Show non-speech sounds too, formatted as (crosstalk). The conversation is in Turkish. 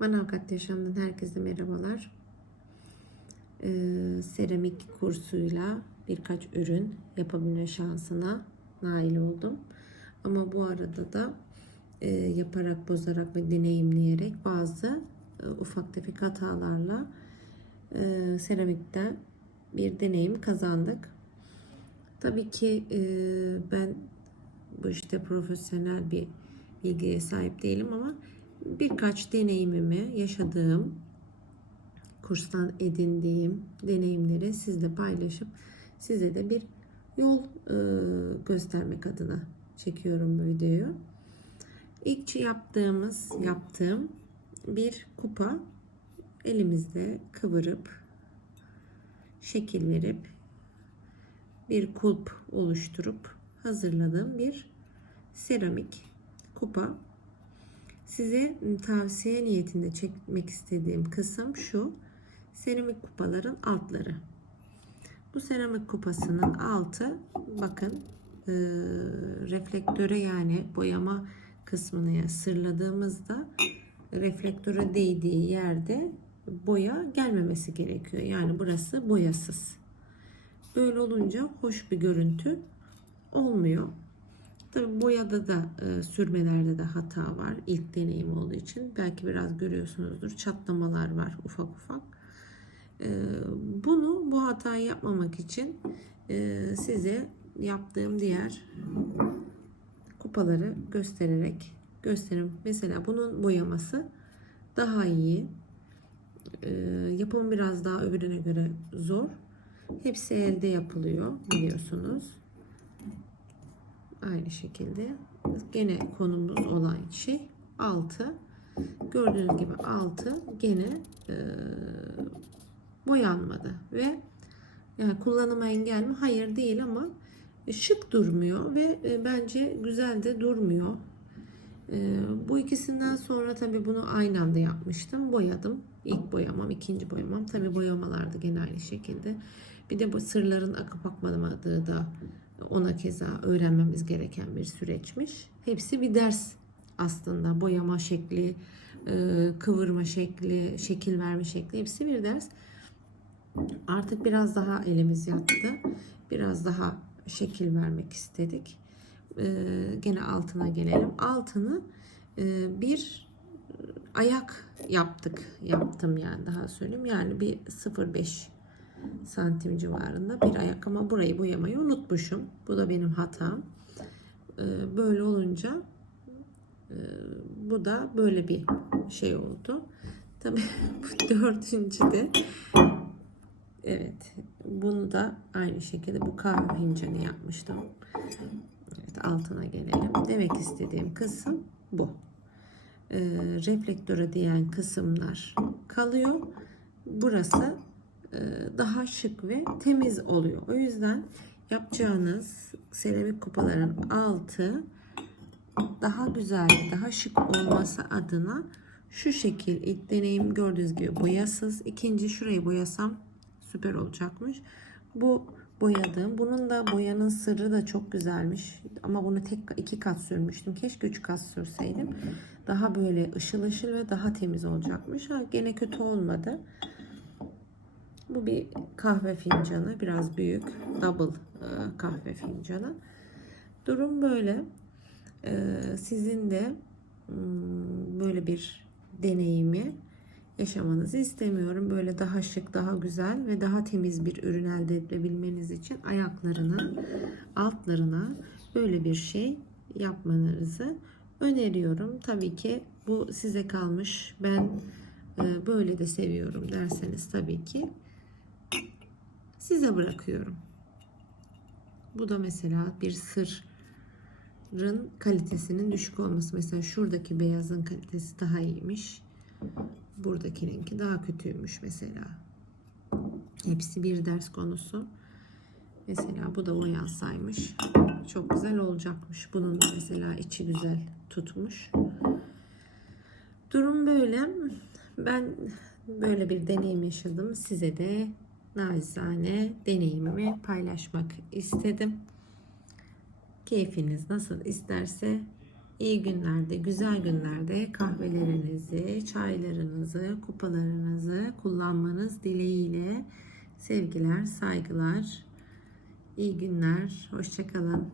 Manakat Yaşam'dan herkese merhabalar. Ee, seramik kursuyla birkaç ürün yapabilme şansına nail oldum. Ama bu arada da e, yaparak, bozarak ve deneyimleyerek bazı e, ufak tefek hatalarla e, seramikten bir deneyim kazandık. Tabii ki e, ben bu işte profesyonel bir bilgiye sahip değilim ama birkaç deneyimimi yaşadığım kurstan edindiğim deneyimleri sizle paylaşıp size de bir yol e, göstermek adına çekiyorum bu videoyu. İlk yaptığımız, yaptığım bir kupa elimizde kıvırıp şekil verip bir kulp oluşturup hazırladığım bir seramik kupa. Size tavsiye niyetinde çekmek istediğim kısım şu. Seramik kupaların altları. Bu seramik kupasının altı bakın e, reflektöre yani boyama kısmını sırladığımızda reflektöre değdiği yerde boya gelmemesi gerekiyor. Yani burası boyasız. Böyle olunca hoş bir görüntü olmuyor. Tabi boyada da e, sürmelerde de hata var. İlk deneyim olduğu için. Belki biraz görüyorsunuzdur. Çatlamalar var ufak ufak. E, bunu bu hatayı yapmamak için e, size yaptığım diğer kupaları göstererek gösterim. Mesela bunun boyaması daha iyi. E, yapımı biraz daha öbürüne göre zor. Hepsi elde yapılıyor biliyorsunuz. Aynı şekilde gene konumuz olan şey altı. Gördüğünüz gibi altı gene e, boyanmadı ve yani kullanıma engel mi? Hayır değil ama şık durmuyor ve e, bence güzel de durmuyor. E, bu ikisinden sonra tabii bunu aynı anda yapmıştım. Boyadım. İlk boyamam, ikinci boyamam. Tabii boyamalardı gene aynı şekilde. Bir de bu sırların akıp akmadığı da ona keza öğrenmemiz gereken bir süreçmiş. Hepsi bir ders aslında. Boyama şekli, e, kıvırma şekli, şekil verme şekli hepsi bir ders. Artık biraz daha elimiz yattı. Biraz daha şekil vermek istedik. E, gene altına gelelim. Altını e, bir ayak yaptık. Yaptım yani daha söyleyeyim. Yani bir 0.5 santim civarında bir ayak ama burayı boyamayı unutmuşum. Bu da benim hatam. Ee, böyle olunca e, bu da böyle bir şey oldu. Tabii (laughs) bu dördüncü de evet bunu da aynı şekilde bu kahve fincanı yapmıştım. Evet altına gelelim. Demek istediğim kısım bu. Ee, reflektöre diyen kısımlar kalıyor. Burası daha şık ve temiz oluyor. O yüzden yapacağınız seramik kupaların altı daha güzel, daha şık olması adına şu şekil ilk deneyim gördüğünüz gibi boyasız. İkinci şurayı boyasam süper olacakmış. Bu boyadığım. Bunun da boyanın sırrı da çok güzelmiş. Ama bunu tek iki kat sürmüştüm. Keşke üç kat sürseydim. Daha böyle ışıl ışıl ve daha temiz olacakmış. Ha, gene kötü olmadı. Bu bir kahve fincanı. Biraz büyük. Double e, kahve fincanı. Durum böyle. E, sizin de hmm, böyle bir deneyimi yaşamanızı istemiyorum. Böyle daha şık, daha güzel ve daha temiz bir ürün elde edebilmeniz için ayaklarına, altlarına böyle bir şey yapmanızı öneriyorum. Tabii ki bu size kalmış. Ben e, böyle de seviyorum derseniz tabii ki size bırakıyorum. Bu da mesela bir sırrın kalitesinin düşük olması. Mesela şuradaki beyazın kalitesi daha iyiymiş. Buradakininki daha kötüymüş mesela. Hepsi bir ders konusu. Mesela bu da o yazsaymış. Çok güzel olacakmış. Bunun da mesela içi güzel tutmuş. Durum böyle. Ben böyle bir deneyim yaşadım. Size de naçizane deneyimimi paylaşmak istedim. Keyfiniz nasıl isterse İyi günlerde, güzel günlerde kahvelerinizi, çaylarınızı, kupalarınızı kullanmanız dileğiyle sevgiler, saygılar. İyi günler, hoşçakalın.